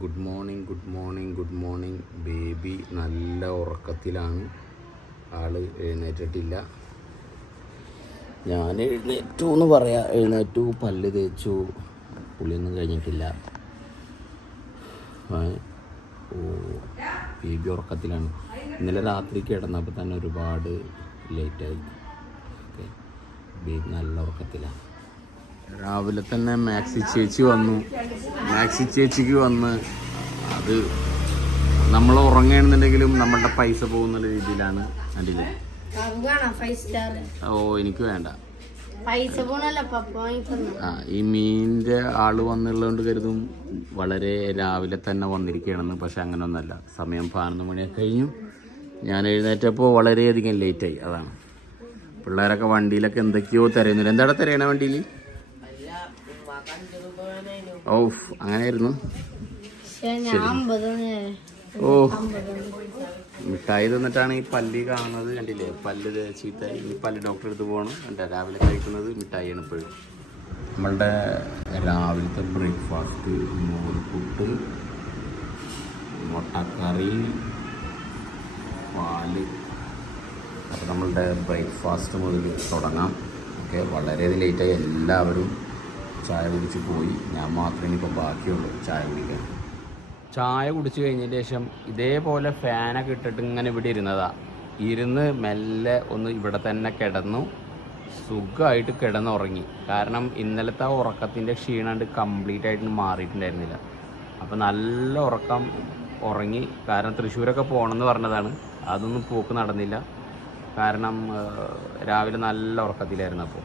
Good morning. Baby നല്ല ഉറക്കത്തിലാണ്, ആള് എഴുന്നേറ്റിട്ടില്ല. ഞാൻ എഴുന്നേറ്റു എന്ന് പറയാം. എഴുന്നേറ്റു, പല്ല് തേച്ചു, പുളിയൊന്നും കഴിഞ്ഞിട്ടില്ല. ബേബി ഉറക്കത്തിലാണ്. ഇന്നലെ രാത്രി കിടന്നപ്പോൾ തന്നെ ഒരുപാട് ലേറ്റായി. ഓക്കെ, ബേബി നല്ല ഉറക്കത്തിലാണ്. രാവിലെ തന്നെ മാക്സി ചേച്ചിക്ക് വന്ന് അത് നമ്മൾ ഉറങ്ങുകയാണെന്നുണ്ടെങ്കിലും നമ്മളുടെ പൈസ പോകുന്ന രീതിയിലാണ് കണ്ടില്ലേ. എനിക്ക് വേണ്ട. ഈ മീനിൻ്റെ ആള് വന്നുള്ളതുകൊണ്ട് കരുതും വളരെ രാവിലെ തന്നെ വന്നിരിക്കുകയാണെന്ന്. പക്ഷെ അങ്ങനെയൊന്നല്ല. സമയം 11 മണിയൊക്കെ കഴിഞ്ഞു. ഞാൻ എഴുന്നേറ്റപ്പോൾ വളരെയധികം ലേറ്റായി. അതാണ്. പിള്ളേരൊക്കെ വണ്ടിയിലൊക്കെ എന്തൊക്കെയോ തിരയുന്നില്ല. എന്താണ് തിരയണ വണ്ടിയിൽ? അങ്ങനെയായിരുന്നു. മിഠായി തന്നിട്ടാണ് ഈ പല്ല് കാണുന്നത്. കണ്ടില്ലേ, പല്ല് ചീത്തായി. ഈ പല്ല് ഡോക്ടറെ അടുത്ത് പോകണം. എൻ്റെ രാവിലെ കഴിക്കുന്നത് മിഠായിയാണ് ഇപ്പോഴും. നമ്മളുടെ രാവിലത്തെ ബ്രേക്ക്ഫാസ്റ്റ് നൂൽപുട്ട്, മുട്ടക്കറി, പാല്. അപ്പോൾ നമ്മളുടെ ബ്രേക്ക്ഫാസ്റ്റ് മുതൽ തുടങ്ങാം. ഓക്കെ, വളരെ ലേറ്റായി. എല്ലാവരും ചായ കുടിച്ച് പോയി. ഞാൻ മാത്രമേ ഇനിയിപ്പോൾ ബാക്കിയുള്ളൂ ചായ കുടിക്കാൻ. ചായ കുടിച്ച് കഴിഞ്ഞതിന് ശേഷം ഇതേപോലെ ഫാനൊക്കെ ഇട്ടിട്ട് ഇങ്ങനെ ഇവിടെ ഇരുന്ന് മെല്ലെ ഒന്ന് ഇവിടെ തന്നെ കിടന്നു. സുഖമായിട്ട് കിടന്നുറങ്ങി. കാരണം ഇന്നലത്തെ ആ ഉറക്കത്തിൻ്റെ ക്ഷീണമുണ്ട് കംപ്ലീറ്റ് ആയിട്ട് മാറിയിട്ടുണ്ടായിരുന്നില്ല. അപ്പോൾ നല്ല ഉറങ്ങി. കാരണം തൃശ്ശൂരൊക്കെ പോകണമെന്ന് പറഞ്ഞതാണ്. അതൊന്നും പോക്ക് നടന്നില്ല. കാരണം രാവിലെ നല്ല ഉറക്കത്തിലായിരുന്നു. അപ്പോൾ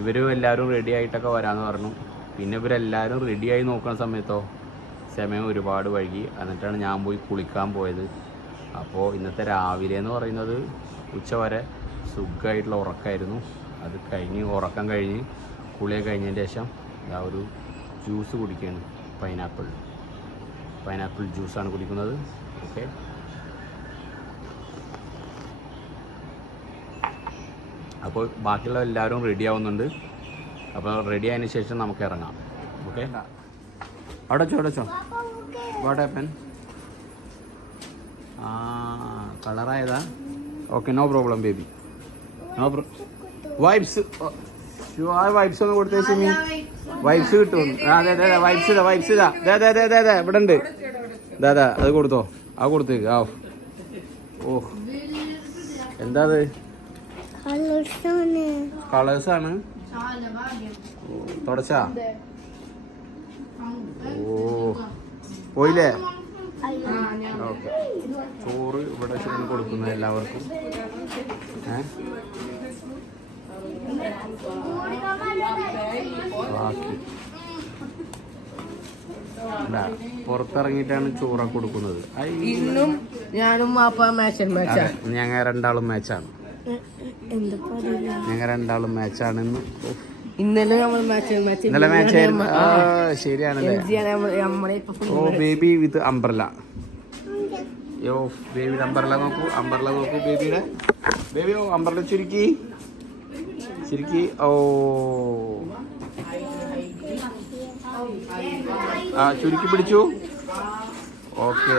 ഇവരും എല്ലാവരും റെഡി ആയിട്ടൊക്കെ വരാമെന്ന് പറഞ്ഞു. പിന്നെ ഇവരെല്ലാവരും റെഡിയായി നോക്കുന്ന സമയത്തോ സമയം ഒരുപാട് വൈകി. എന്നിട്ടാണ് ഞാൻ പോയി കുളിക്കാൻ പോയത്. അപ്പോൾ ഇന്നത്തെ രാവിലെ എന്ന് പറയുന്നത് ഉച്ചവരെ സുഖമായിട്ടുള്ള ഉറക്കമായിരുന്നു. അത് കഴിഞ്ഞ് ഉറക്കം കഴിഞ്ഞ് കുളിയൊക്കെ കഴിഞ്ഞതിന് ശേഷം ആ ഒരു ജ്യൂസ് കുടിക്കുകയാണ്. പൈനാപ്പിൾ ജ്യൂസാണ് കുടിക്കുന്നത്. ഓക്കെ, അപ്പോൾ ബാക്കിയുള്ള എല്ലാവരും റെഡി ആവുന്നുണ്ട്. അപ്പോൾ റെഡി ആയതിനു ശേഷം നമുക്ക് ഇറങ്ങാം. ഓക്കെ, അവിടെ വെച്ചോ വാട്ട് ഹാപ്പൻ? കളറായതാ? Okay, no problem baby, no vibes. Vibes ഒന്ന് കൊടുത്തേച്ച് നീ. വൈബ്സ് കിട്ടും. അതെ വൈബ്സ് ഇതാ ഇവിടെ ഉണ്ട്. അതെ അത് കൊടുത്തോ. അത് കൊടുത്തേക്ക്. എന്താ അത്? കളേഴ്സാണ്. തുടച്ചാ? പോയില്ലേ? ഓക്കെ, ചോറ് ഇവിടെ കൊടുക്കുന്നത് എല്ലാവർക്കും. ബാക്കി പുറത്തിറങ്ങിയിട്ടാണ് ചോറൊക്കെ കൊടുക്കുന്നത്. ഇന്നും ഞാനും ഞങ്ങൾ രണ്ടാളും മാച്ചാണ്. ഇന്നലെ മാച്ചായിരുന്നു. ശരിയാണല്ലേ. ബേബി വിത്ത് അംബ്രല. ബേബി അംബ്രല നോക്കൂ ബേബിയുടെ. ബേബി അംബ്രല ചുരുക്കി. ചുരുക്കി പിടിച്ചു. ഓക്കെ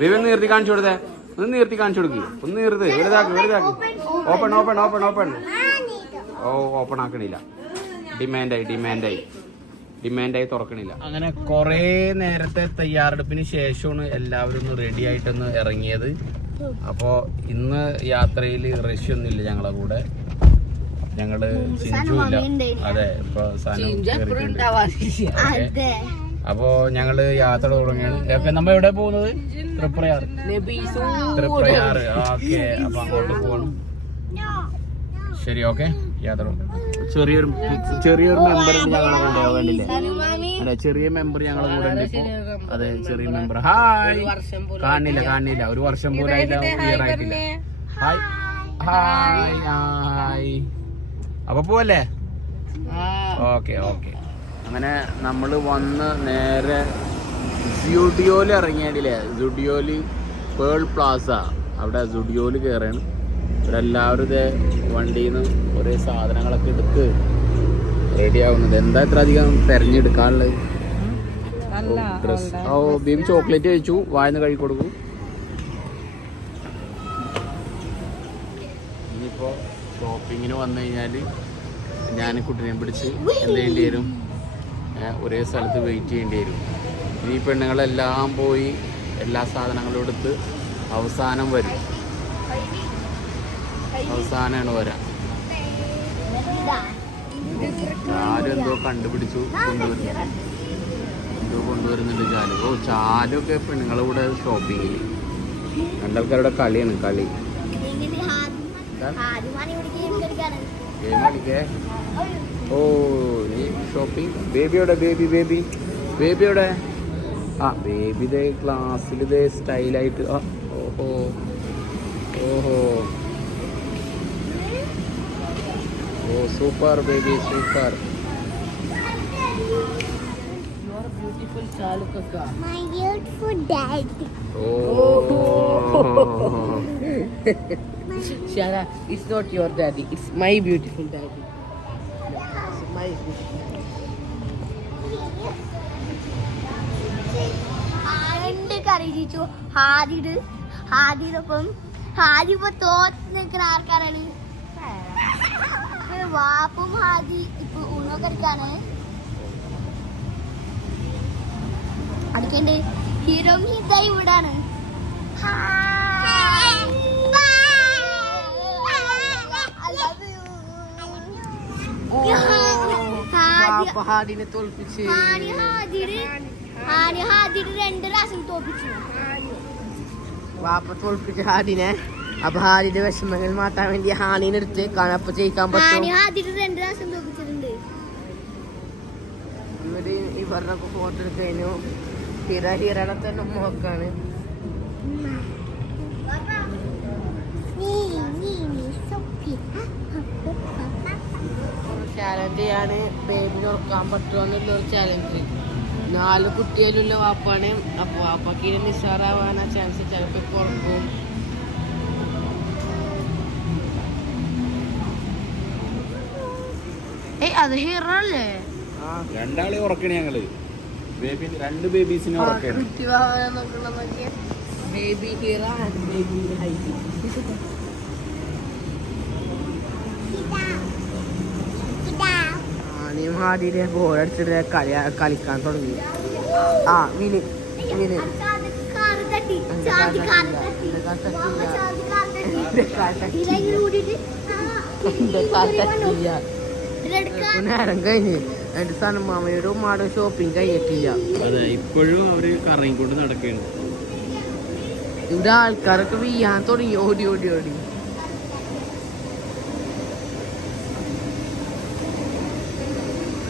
ബേബി ഒന്ന് നിർത്തി കാണിച്ചു കൊടുത്തേ. ഒന്ന് നിർത്തി കാണിച്ചു കൊടുക്ക്. ഒന്ന് നിർത്ത്. വലുതാക്ക്. ഓപ്പൺ. ഓപ്പൺ ആക്കണില്ല. ഡിമാൻഡായി തുറക്കണില്ല. അങ്ങനെ കുറേ നേരത്തെ തയ്യാറെടുപ്പിന് ശേഷമാണ് എല്ലാവരും ഒന്ന് റെഡി ആയിട്ടൊന്ന് ഇറങ്ങിയത്. അപ്പോൾ ഇന്ന് യാത്രയിൽ റഷ്യൊന്നുമില്ല ഞങ്ങളെ കൂടെ. ഞങ്ങള് ചിഞ്ചുമില്ല. അതെ, ഇപ്പൊ അപ്പോ ഞങ്ങള് യാത്ര തുടങ്ങിയാണ്. നമ്മ എവിടെ പോകുന്നത്? തൃപ്രയാർ. ഓക്കെ, അപ്പൊ അങ്ങോട്ട് പോകണം. ശരി, ഓക്കെ. യാത്ര ചെറിയൊരു മെമ്പർ ഞങ്ങളെ കൂടെ വേണ്ടില്ലേ? അതെ, ചെറിയ മെമ്പർ ഞങ്ങളെ കൂടെ ഉണ്ട് ഇപ്പൊ. അതെ, ചെറിയ മെമ്പർ. ഹായ്. കാണില്ല 1 വർഷം പോലും ക്ലിയർ ആയിട്ടില്ല. ഹായ്. അപ്പൊ പോവല്ലേ? ഓക്കെ. അങ്ങനെ നമ്മൾ വന്ന് നേരെ സുഡിയോയിൽ ഇറങ്ങിയാണ്ടില്ലേ. സുഡിയോയിൽ പേൾ പ്ലാസ, അവിടെ സുഡിയോയിൽ കയറാണ്. ഇവിടെ എല്ലാവരും ഇതേ വണ്ടിയിൽ നിന്ന് കുറേ സാധനങ്ങളൊക്കെ എടുത്ത് റെഡി ആവുന്നത്. എന്താ ഇത്ര അധികം തിരഞ്ഞെടുക്കാനുള്ളത്? ഡ്രസ്. ഓ ബേബി ചോക്ലേറ്റ് കഴിച്ചു, വായന്ന് കഴുകി കൊടുക്കൂ. ഇനിയിപ്പോൾ ഷോപ്പിങ്ങിന് വന്നു കഴിഞ്ഞാൽ ഞാൻ കുട്ടീനെ പിടിച്ച് എന്ത് ചെയ്യേണ്ടി വരും? ഒരേ സ്ഥലത്ത് വെയിറ്റ് ചെയ്യേണ്ടി വരും. ഇനി പെണ്ണുങ്ങളെല്ലാം പോയി എല്ലാ സാധനങ്ങളും എടുത്ത് അവസാനം വരും. അവസാനമാണ് വരാം. ചാലും എന്തോ കണ്ടുപിടിച്ചു കൊണ്ടുവരുന്നുണ്ട് ചാലു. ഓ ചാലൊക്കെ പെണ്ണുങ്ങളെ കൂടെ ഷോപ്പിങ്ങിൽ രണ്ടാൾക്കാരുടെ കളിയാണ് കളി. ഗെയിം കളിക്കേ. ഓ നീ ഷോപ്പിംഗ്. ബേബിയോടെ ബേബിയോടെ? ആ ബേബി ദേ ക്ലാസ്സിൽ ഇതേ സ്റ്റൈലായിട്ട്. ഓഹോ ഓഹോ ഓ super baby super. Beautiful Chalu Kaka. My beautiful daddy. Shara, it's not your daddy. It's my beautiful daddy. It's my beautiful daddy. ആണ്ട് കറിയിച്ചു ഹാദിടൊപ്പം ഹാദി ഇപ്പൊ തോറ്റ് നിൽക്കുന്ന ആൾക്കാരാണ്. വാപ്പും ഹാദി ഇപ്പൊ ഊണോ കളിക്കാണ്. അടിക്കണ്ട് ഹീറോ ഹിത ഇവിടാണ്. ഹാദിനെ തോൽപ്പിച്ച് ഹാദിയുടെ 2 പ്രാവശ്യം തോൽപ്പിച്ചു. വാപ്പ തോൽപ്പിച്ച ഹാദിനെ. അപ്പൊ ഹാദിന്റെ വിഷമങ്ങൾ മാറ്റാൻ വേണ്ടി ഹാനിനെ എടുത്ത് കാണാപ്പ ചെയ്യിക്കാൻ പറ്റും. ഹാദിയുടെ 2 പ്രാവശ്യം തോൽപ്പിച്ചിട്ടുണ്ട്. ഇവര് ഇവരുടെയൊക്കെ ഫോട്ടോ എടുക്കഴിഞ്ഞു. ഹീറയുടെ തന്നെ മോക്കാണ്. ചാലഞ്ച് ചെയ്യാണ് ബേബിനെ ഉറക്കാൻ പറ്റുമോ എന്നുള്ളൊരു ചാലഞ്ച്. 4 കുട്ടികളുള്ള വാപ്പാണ്. അപ്പൊ വാപ്പാക്ക് നിസ്സാറാവാനാ ചാൻസ്. ചിലപ്പോ ഉറക്കും. അത് ഹീറോ അല്ലേ? രണ്ടാളെ ഉറക്കണേ ഞങ്ങള്. 2 ബേബീസിനെ ഉറക്കണം. ബേബി ഹീറ ആൻഡ് ബേബി ഹൈറ്റി. ആണിയും ഹാദിനെ ബോളടിച്ചിട്ട് കളിക്കാൻ തുടങ്ങി. ആ വിന് നേരം കഴിഞ്ഞ് എന്റെ സനമാമയുടെ ഉമ്മാടെ ഷോപ്പിംഗ് കഴിയത്തില്ല. അതെ ഇപ്പോഴും അവര് കറങ്ങിക്കൊണ്ട് നടക്കുകയാണ്. ഇവിടെ ആൾക്കാരൊക്കെ വീയാൻ തുടങ്ങി. ഓടി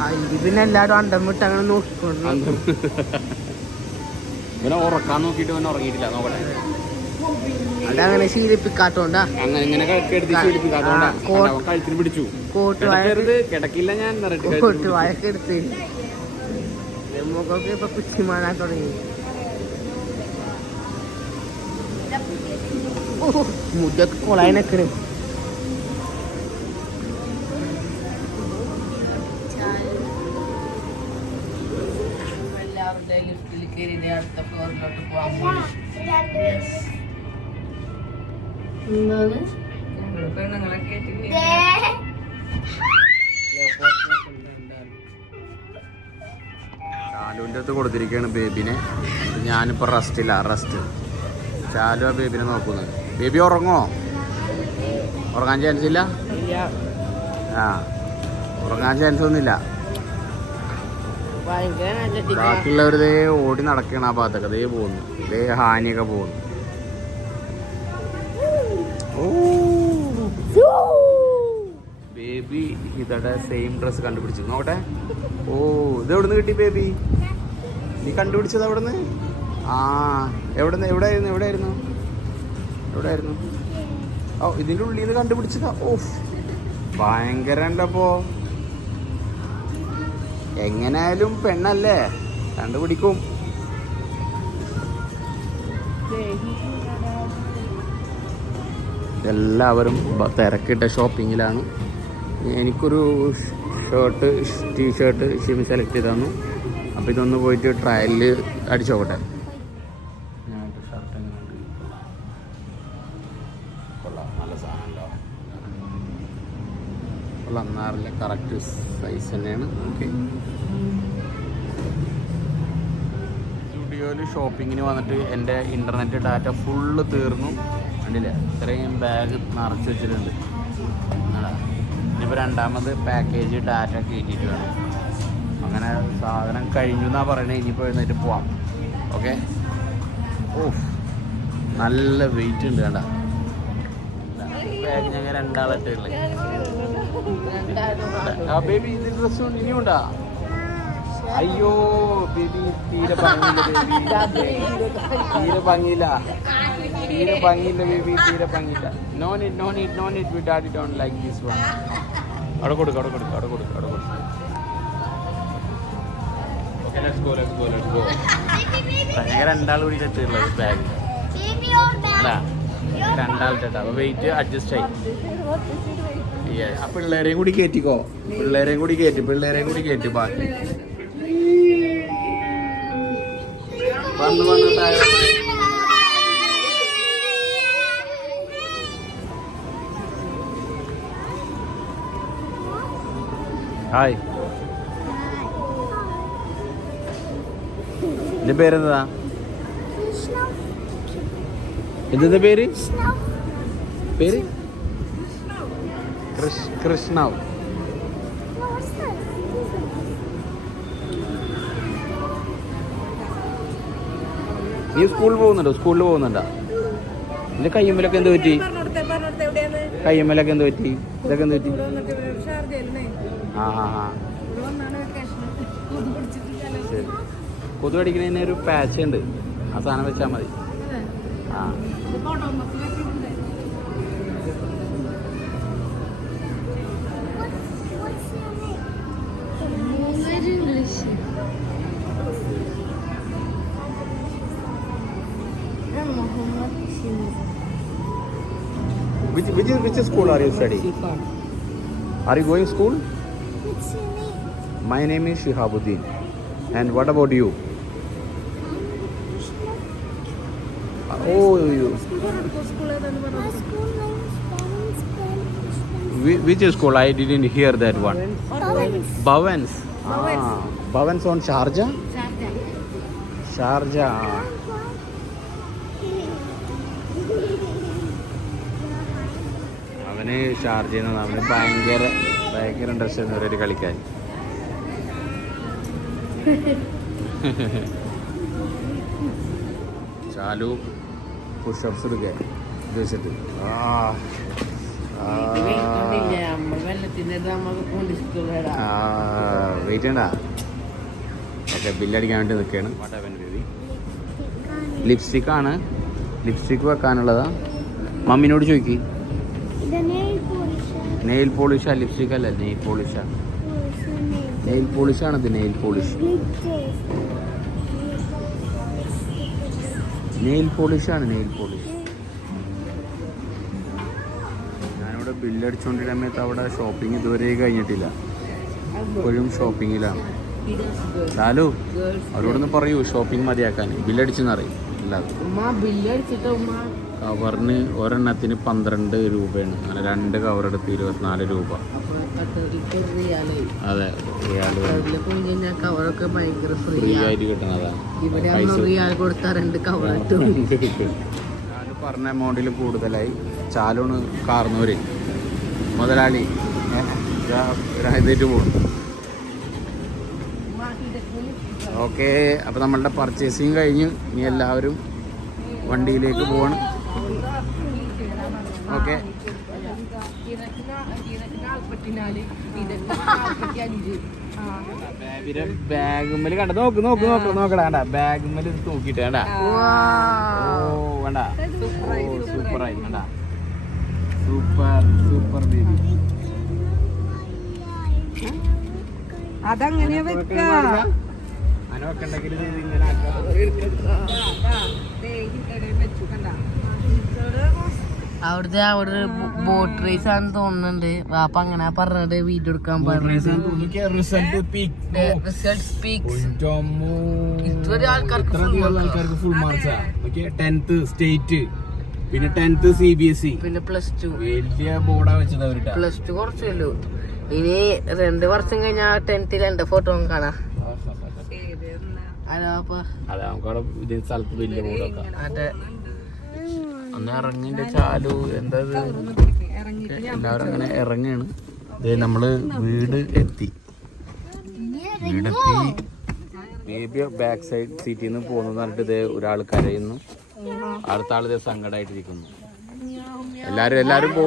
അതിന് പിന്നെ എല്ലാരും അണ്ടം വിട്ട് അങ്ങനെ നോക്കിക്കൊണ്ട് ഇവനെ ഉറക്കാൻ നോക്കിട്ട് ഇവനെ ഉറങ്ങിയിട്ടില്ല. നോക്കട്ടെ അതങ്ങനെ ശീലിപ്പിക്കാത്തോണ്ടാ. അങ്ങനെ കഴുത്തിന് പിടിച്ചു. കിടക്കില്ല ഞാൻ കോട്ടുവായൊക്കെ എടുത്ത് മുഖമൊക്കെ ഇപ്പൊ കുച്ചിമാനാ തുടങ്ങി. മുടിയൊക്കെ കൊളായി നിക്കണ്. എല്ലാവരുടെ ലിഫ്റ്റിൽ കയറി അടുത്ത ഫ്ലോറിലോട്ട് പോകാൻ പോയി. പെണ്ണുങ്ങളെ കേട്ടില്ല. ചാലുവിൻ്റെ അടുത്ത് കൊടുത്തിരിക്കുകയാണ് ബേബിനെ. ഞാനിപ്പോൾ റെസ്റ്റ്. ചാലു ആ ബേബിനെ നോക്കുന്നത്. ബേബി ഉറങ്ങോ? ഉറങ്ങാൻ ചാൻസ് ഇല്ല. ആ ഉറങ്ങാൻ ചാൻസ് ഒന്നുമില്ല. ബാക്കിയുള്ളവർ ഇതേ ഓടി നടക്കുകയാണ് ആ ഭാഗത്തൊക്കെ. ഇതേ പോകുന്നു. ഇതേ ഹാനിയൊക്കെ പോകുന്നു. ബേബി ഇതടെ സെയിം ഡ്രസ്സ് കണ്ടുപിടിച്ചു. നോക്കട്ടെ. ഓ ഇത് എവിടുന്ന് കിട്ടി ബേബി? നീ കണ്ടുപിടിച്ചത് എവിടുന്ന്? ആ എവിടെയായിരുന്നു? ഓ ഇതിൻ്റെ ഉള്ളിൽ നിന്ന് കണ്ടുപിടിച്ചതാ. ഓ ഭയങ്കര ഉണ്ടപ്പോ. എങ്ങനെയായാലും പെണ്ണല്ലേ, കണ്ടുപിടിക്കും. എല്ലാവരും തിരക്കിട്ട ഷോപ്പിങ്ങിലാണ്. എനിക്കൊരു ടീഷർട്ട് ഷിമി സെലക്ട് ചെയ്ത് തന്നു. അപ്പോൾ അപ്പോൾ ഇതൊന്ന് പോയിട്ട് ട്രയലിൽ അടിച്ചു നോക്കട്ടെ. ഞാനിട്ട് ഷർട്ട് എങ്ങനെയുണ്ട്? കൊള്ളാം, നല്ല സാധനം ഉണ്ടാവും. കൊള്ളാം, നാറില്ല, കറക്റ്റ് സൈസ് തന്നെയാണ്. ഓക്കെ, സ്റ്റുഡിയോയിൽ ഷോപ്പിങ്ങിന് വന്നിട്ട് എൻ്റെ ഇൻ്റർനെറ്റ് ഡാറ്റ ഫുള്ള് തീർന്നു. കണ്ടില്ലേ, ഇത്രയും ബാഗ് നിറച്ച് വെച്ചിട്ടുണ്ട്. ഇനിയിപ്പോൾ രണ്ടാമത് പാക്കേജ് ഡാറ്റ കയറ്റിയിട്ട് വേണം. അങ്ങനെ സാധനം കഴിഞ്ഞു എന്നാണ് പറയണത്. ഇനിയിപ്പോൾ എഴുന്നേറ്റ് പോവാം. ഓക്കെ. ഓ, നല്ല വെയിറ്റ് ഉണ്ട്. കണ്ട ബാഗ് ഞങ്ങൾ രണ്ടാളായിട്ട് ഉള്ളത്. ആ ബേബി, ഇത് ഡ്രസ്സ് ഇനിയുണ്ടാ? അയ്യോ ബേബി, തീരെ ഭംഗിയില്ല ബേബി, തീരെ ഭംഗിയില്ല, തീരെ ഭംഗിയില്ല ബേബി, തീരെ ഭംഗിയില്ല. No need, no need, no need. We daddy don't like this one. അവിടെ കൊടുക്ക്, അവിടെ കൊടുക്ക്, അവിടെ കൊടുക്ക്, അവിടെ കൊടുക്ക്. Okay, let's go, let's go, let's go. ഞങ്ങൾ രണ്ടാൾ കൂടി തെറ്റുള്ളത് ബാഗ് അല്ല, രണ്ടാളുടെ. അപ്പോൾ വെയിറ്റ് അഡ്ജസ്റ്റ് ആയി. ആ പിള്ളേരെയും കൂടി കയറ്റിക്കോ, പിള്ളേരെയും കൂടി കയറ്റി, പിള്ളേരെയും കൂടി കയറ്റി. ബാക്കി വന്ന് വന്നിട്ടായോ? ഹായ്, എൻ്റെ പേരെന്താ? എന്താ പേര്? പേര് കൃഷ്ണാവ്. നീ സ്കൂളിൽ പോകുന്നുണ്ടോ? സ്കൂളിൽ പോകുന്നുണ്ടോ? നിന്റെ കയ്യമ്മലൊക്കെ എന്ത് പറ്റി? കയ്യമ്മലൊക്കെ എന്ത് പറ്റി? ഇതൊക്കെ എന്ത് പറ്റി? ആ ആ ആ ശരി. കൊതു കടിക്കുന്നതിന് ഒരു പാച്ച് ഉണ്ട്, ആ സാധനം വെച്ചാൽ മതി. ആ Which school are you studying? Are you going school? My name is Shihabuddin. And what about you? Oh, you. Which school? I didn't hear that one. Bhavans. Bhavans on Sharjah? Sharjah. അവന് ഷാർജയിൽ നിന്ന് അവന് ഭയങ്കര interest എന്ന് പറയുന്നത് കളിക്കാൻ. ചാലു push-ups എടുക്കാൻ ഉദ്ദേശിച്ചിട്ട് wait ചെയ്യണ്ട. ഓക്കെ, ബില്ലടിക്കാൻ വേണ്ടി നിൽക്കുകയാണ്. ലിപ്സ്റ്റിക്കാണ്, ലിപ്സ്റ്റിക്ക് വെക്കാനുള്ളതാ. മമ്മിനോട് ചോദിക്ക്. നെയിൽ പോളിഷാ, ലിപ്സ്റ്റിക് അല്ല, നെയിൽ പോളിഷാ. നെയിൽ പോളിഷാണത്, നെയിൽ പോളിഷ്. നെയിൽ പോളിഷാണ്, നെയിൽ പോളിഷ്. ഞാനിവിടെ ബില്ലടിച്ചുകൊണ്ടിരുന്ന സമയത്ത് അവിടെ ഷോപ്പിംഗ് ഇതുവരെ കഴിഞ്ഞിട്ടില്ല. ഇപ്പോഴും ഷോപ്പിങ്ങിലാണ്. ചാലു അവരോടൊന്ന് പറയൂ ഷോപ്പിംഗ് മതിയാക്കാൻ. ബില്ലടിച്ചെന്നറിയും എല്ലാവരും. കവറിന് ഒരെണ്ണത്തിന് 12 രൂപയാണ്. അങ്ങനെ 2 കവർ എടുത്ത് 24 രൂപ. അതെ, ഫ്രീ ആയിട്ട് കിട്ടണതാ. ചാലു പറഞ്ഞ എമൗണ്ടിൽ കൂടുതലായി. ചാലുണ് കാർന്നൂര് മുതലാളി ഇതായിട്ട് പോകും. ഓക്കെ, അപ്പോൾ നമ്മളുടെ പർച്ചേസിങ് കഴിഞ്ഞ് ഇനി എല്ലാവരും വണ്ടിയിലേക്ക് പോവാണ്. ഓക്കെ, ബാഗുമ്മല് കണ്ട നോക്കടാ കണ്ട ബാഗുമ്മല് തൂക്കിട്ട് കണ്ട. ഓ വേണ്ട, ഓ സൂപ്പറായി കണ്ട. Super baby. അതങ്ങനെ വെക്കാ. അനൊക്കെ ഉണ്ടെങ്കിൽ ഇങ്ങനെ അവിടെ ബോട്ട് റേസ് ആണെന്ന് തോന്നുന്നുണ്ട്. വാപ്പ അങ്ങനെ പറഞ്ഞത് വീഡിയോ എടുക്കാൻ ആൾക്കാർക്ക് ഫുൾ മാർക്സാ. 10th സ്റ്റേറ്റ്, പിന്നെ 10th CBSE, പിന്നെ +2 വലിയ ബോർഡാ വെച്ചത് അവരുടെ. +2 കുറച്ചല്ലോ. ഇനി 2 വർഷം കഴിഞ്ഞാൽ 10th എന്റെ ഫോട്ടോ കാണാം. അതെ, നമുക്കവിടെ ഇതേ സ്ഥലത്ത് വലിയ ബോർഡൊക്കെ. അന്ന് ഇറങ്ങിന്റെ ചാലു എന്താ എല്ലാവരും അങ്ങനെ ഇറങ്ങാണ്. നമ്മള് വീടെത്തി. ബേബി ബാക്ക് സൈഡ് സീറ്റിൽ നിന്ന് പോകുന്നു പറഞ്ഞിട്ട് ഇതേ ഒരാൾ കരയുന്നു, അടുത്ത ആൾ ഇതേ സങ്കടമായിട്ടിരിക്കുന്നു. എല്ലാരും പോ.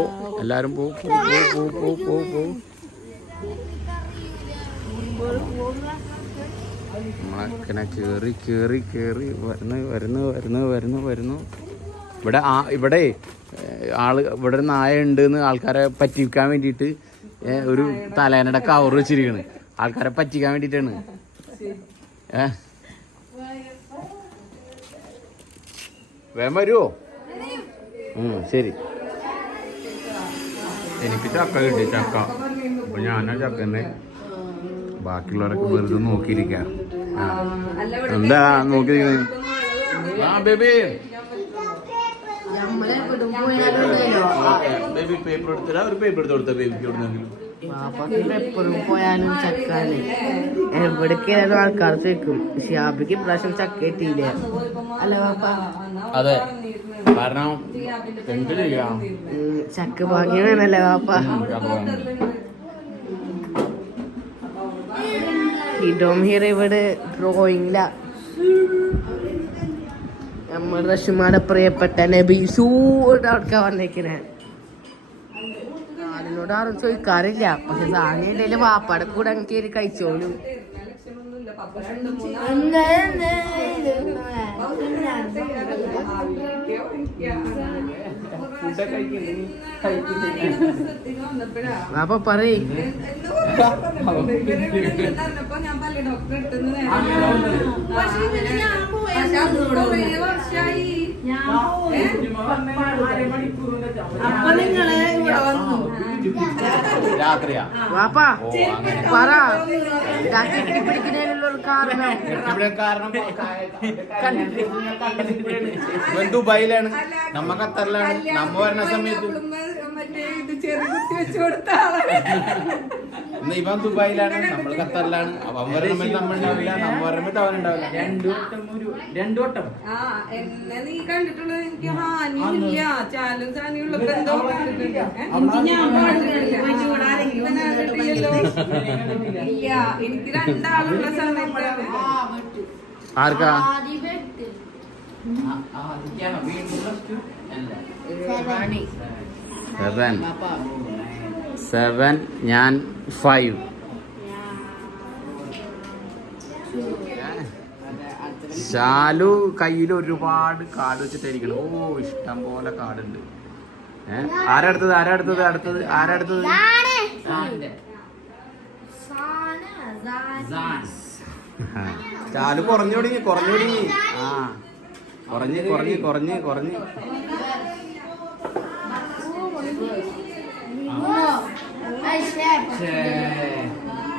നമ്മളങ്ങനെ കേറി വരുന്നു. ഇവിടെ ഇവിടെ നായ ഉണ്ടെന്ന് ആൾക്കാരെ പറ്റിക്കാൻ വേണ്ടിയിട്ട് ഒരു തലേനയുടെ കവർ വെച്ചിരിക്കണ്. ആൾക്കാരെ പറ്റിക്കാൻ വേണ്ടിയിട്ടാണ്. വേഗം വരുമോ? ശരി. എനിക്ക് ചക്ക കിട്ടി, ചക്ക. അപ്പൊ ഞാനാ ചക്കന്നെ. ബാക്കിയുള്ളവരൊക്കെ വെറുതെ നോക്കിയിരിക്കാം. എന്താ നോക്കിയിരിക്കുന്നത്? ആ ബേബി പേപ്പർ എടുത്തില്ല, ഒരു പേപ്പർ എടുത്ത് കൊടുത്ത ബേബിക്ക് എവിടുന്നെങ്കിലും. എപ്പോഴും പോയാലും ചക്കാണ്. എവിടേക്കായാലും ആൾക്കാർ ചോദിക്കും ഷിയാബിക്ക് ഇപ്രാവശ്യം ചക്ക കിട്ടിയില്ലേ? അല്ല പാപ്പ? അതെ, കാരണം എന്ത് ചെയ്യാം, ചക്ക ഭാഗ്യമാണല്ലേ പാപ്പ. ഹിഡോം ഹിയർ ഇവിടെ ഡ്രോയിങ്ങില. നമ്മുടെ റഷുമാരുടെ പ്രിയപ്പെട്ട നബി സൂടെ അവിടെ വന്നേക്കണേ. അതിനോട് ആരും ചോദിക്കാറില്ല, പക്ഷെ സാധനം വാപ്പാടെ കൂടെ അങ്ങ് കയറി കഴിച്ചോളും. വാപ്പ പറയ്. രാത്രിയാ വാപ്പാ പറ, പിടിക്കുന്നതിനുള്ള കാരണം. ദുബായിലാണ്, നമ്മ ഖത്തറിലാണ്. നമ്മ വരുന്ന സമയത്ത് ഇവൻ ദുബായിലാണ്, നമ്മൾ ഖത്തറിലാണ്. അവൻ വരുന്ന സമയത്ത് നമ്മൾ ഉണ്ടാവില്ല, നമ്മ വരുന്ന സമയത്ത് അവൻ ഉണ്ടാവില്ല. രണ്ടു വട്ടം നീ കണ്ടിട്ടുള്ളത് എനിക്ക് ഹാനിയില്ല. ചാലും ചാനിയുള്ള ബന്ധം ഇല്ല. എനിക്ക് രണ്ടാളുള്ള സമയത്ത് ആർക്കാ? സെവൻ, ഞാൻ 5. ശാലു കയ്യിൽ ഒരുപാട് കാർഡ് വെച്ചിട്ടായിരിക്കണം. ഓ, ഇഷ്ടം പോലെ കാർഡുണ്ട്. ആരടുത്തത്? ചാലു കുറഞ്ഞു തുടങ്ങി. ആ, കുറഞ്ഞ്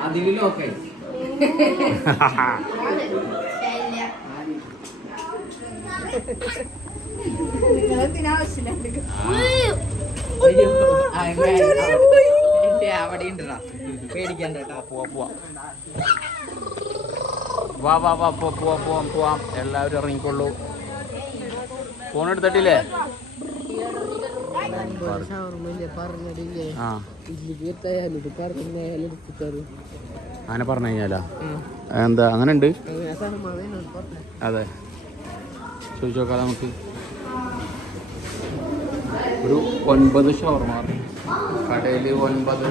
അതിലൊക്കെ അവിടെ ഉണ്ടോ? പേടിക്കണ്ട. പോവാം. എല്ലാവരും ഇറങ്ങിക്കൊള്ളൂ. ഫോൺ എടുത്തിട്ടില്ലേ? അങ്ങനെ പറഞ്ഞു കഴിഞ്ഞാലാ എന്താ അങ്ങനെ ഉണ്ട്? അതെ, ചോദിച്ചു നോക്കാം നമുക്ക്. ഒരു 9 ഷവർമ കടയിൽ 9.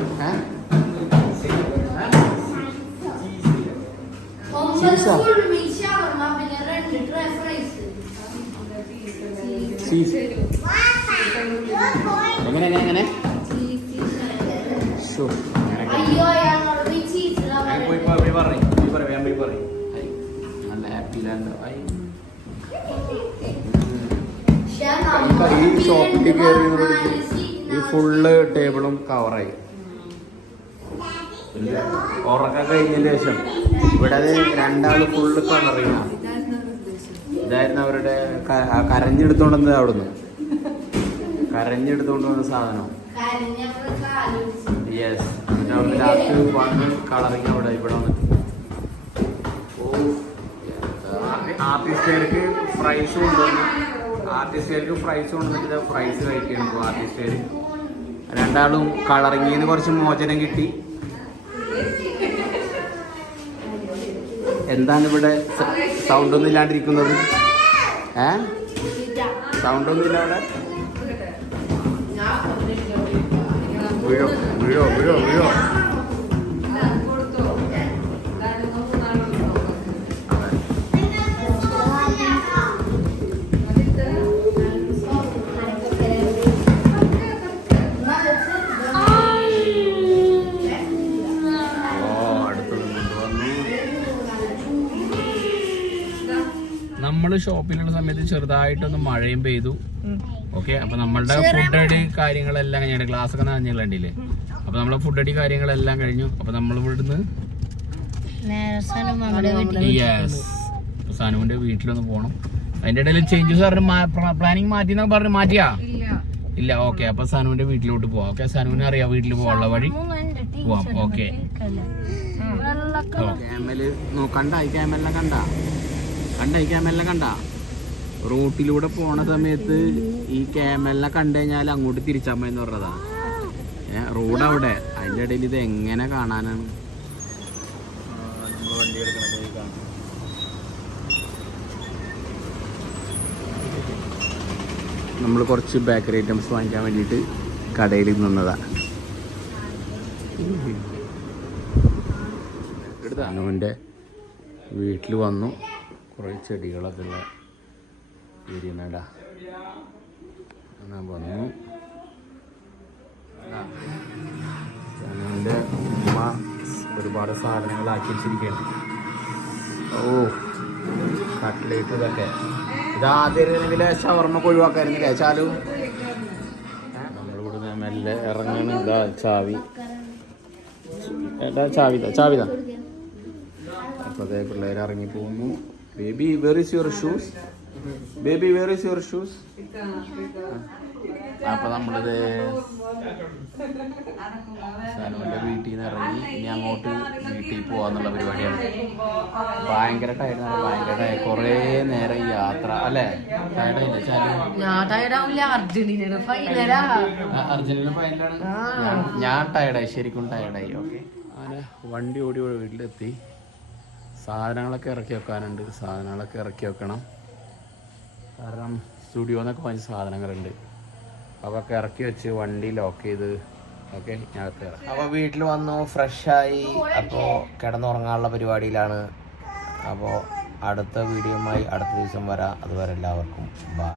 എങ്ങനെ നല്ല ഹാപ്പിയിലാണ്. ഈ ഷോപ്പിൽ കയറി ഈ ഫുള്ള് ടേബിളും കവറായി. ഉറക്കം കഴിഞ്ഞതിന് ശേഷം ഇവിടെ രണ്ടാള് ഫുള്ള് കളറിങ്ങ. ഇതായിരുന്നു അവരുടെ കരഞ്ഞെടുത്തോണ്ട് വന്നത്. അവിടുന്ന് കരഞ്ഞെടുത്തോണ്ട് വന്ന സാധനം. യെസ്. എന്നിട്ട് അവിടെ ലാസ്റ്റ് വന്ന് കളറിങ് അവിടെ ഇവിടെ വന്നിട്ട് ആർട്ടിസ്റ്റുകാർക്ക് ഫ്രൈസ് കൊണ്ടുവന്നു. ആർട്ടിസ്റ്റുകാർക്ക് ഫ്രൈസ് കൊണ്ടുവന്നിട്ട് ഫ്രൈസ് കഴിക്കണം. ഇപ്പോൾ ആർട്ടിസ്റ്റുകാർ രണ്ടാളും കളറിങ്ങിൽ നിന്ന് കുറച്ച് മോചനം കിട്ടി. എന്താണ് ഇവിടെ സൗണ്ട് ഒന്നും ഇല്ലാണ്ടിരിക്കുന്നത്? സൗണ്ട് ഒന്നും ഇല്ല അവിടെ. വീഴോ വീഴോ വീഴോ വീഴോ. നമ്മള് ഷോപ്പിലുള്ള സമയത്ത് ചെറുതായിട്ടൊന്ന് മഴയും പെയ്തു. ഓക്കെ, അപ്പൊ നമ്മളുടെ ഫുഡ് അടി കാര്യങ്ങളെല്ലാം കഴിഞ്ഞു. ഗ്ലാസ് ഒക്കെ നനഞ്ഞില്ലേ? അപ്പൊ നമ്മളെ ഫുഡ് അടി കാര്യങ്ങളെല്ലാം കഴിഞ്ഞു. അപ്പൊ നമ്മൾ ഇവിടുന്ന് സാനുവിന്റെ വീട്ടിലൊന്ന് പോണം. അതിന്റെ ഇടയിൽ ചേഞ്ചസ് പറഞ്ഞു പ്ലാനിങ് മാറ്റി എന്നൊക്കെ പറഞ്ഞു. മാറ്റിയാ ഇല്ല? ഓക്കെ, അപ്പൊ സാനുവിന്റെ വീട്ടിലോട്ട് പോവാം. ഓക്കെ, സാനുവിനെ അറിയാം വീട്ടിൽ പോകാനുള്ള വഴി. പോവാം. ഓക്കെ, ക്യാമലിനെ കണ്ട റോട്ടിലൂടെ പോണ സമയത്ത് ഈ ക്യാമലിനെ കണ്ടു കഴിഞ്ഞാൽ അങ്ങോട്ട് തിരിച്ചമ്മ എന്ന് പറഞ്ഞതാ. റോഡ് അവിടെ, അതിന്റെ ഇടയിൽ ഇത് എങ്ങനെ കാണാനാണ്? വണ്ടി എടുക്കണം. നമ്മൾ കുറച്ച് ബേക്കറി ഐറ്റംസ് വാങ്ങിക്കാൻ വേണ്ടിയിട്ട് കടയിൽ നിന്നതാ. അനുവിൻ്റെ വീട്ടിൽ വന്നു. കുറേ ചെടികളൊക്കെ ഉള്ള ഏരിയനടാ വന്നു. അനുവിൻ്റെ ഉമ്മ ഒരുപാട് സാധനങ്ങളാക്കി വെച്ചിരിക്കുകയാണ്. ഓ, കട്ട്ലേറ്റ് ഇതൊക്കെ. ഇതാദ്യം ഷവർമ്മ ഒഴിവാക്കായിരുന്നില്ലേ ചാലു? നമ്മളിവിടെ മെല്ലെ ഇറങ്ങാണ്. ഇതാ ചാവി. ചാവിതാ. അപ്പോൾ അതേ പിള്ളേർ ഇറങ്ങി പോകുന്നു. Baby, where is your shoes? Baby, where is your shoes? അപ്പോൾ നമ്മളിത് സാനുവിൻ്റെ വീട്ടിൽ നിന്ന് ഇറങ്ങി ഇനി അങ്ങോട്ട് വീട്ടിൽ പോകാന്നുള്ള പരിപാടിയാണ്. ഭയങ്കര ടയർഡാണ്. ഭയങ്കര കുറേ നേരം യാത്ര അല്ലേ? ടയർഡായില്ലേ ചാലു? അർജന്റീന ഫൈനലാണ്. ഞാൻ ടയർഡായി, ശരിക്കും ടയർഡായി. ഓക്കെ, അങ്ങനെ വണ്ടി ഓടി വീട്ടിലെത്തി. സാധനങ്ങളൊക്കെ ഇറക്കി വെക്കാനുണ്ട്. സാധനങ്ങളൊക്കെ ഇറക്കി വെക്കണം. കാരണം സ്റ്റുഡിയോന്നൊക്കെ പറഞ്ഞ സാധനങ്ങളുണ്ട്. അതൊക്കെ ഇറക്കി വെച്ച് വണ്ടി ലോക്ക് ചെയ്ത് ഓക്കെ ഞാൻ ഇറക്കി. അപ്പോൾ വീട്ടിൽ വന്നു, ഫ്രഷായി. അപ്പോൾ കിടന്നുറങ്ങാനുള്ള പരിപാടിയിലാണ്. അപ്പോൾ അടുത്ത വീഡിയോയുമായി അടുത്ത ദിവസം വരാം. അതുവരെ എല്ലാവർക്കും ബൈ.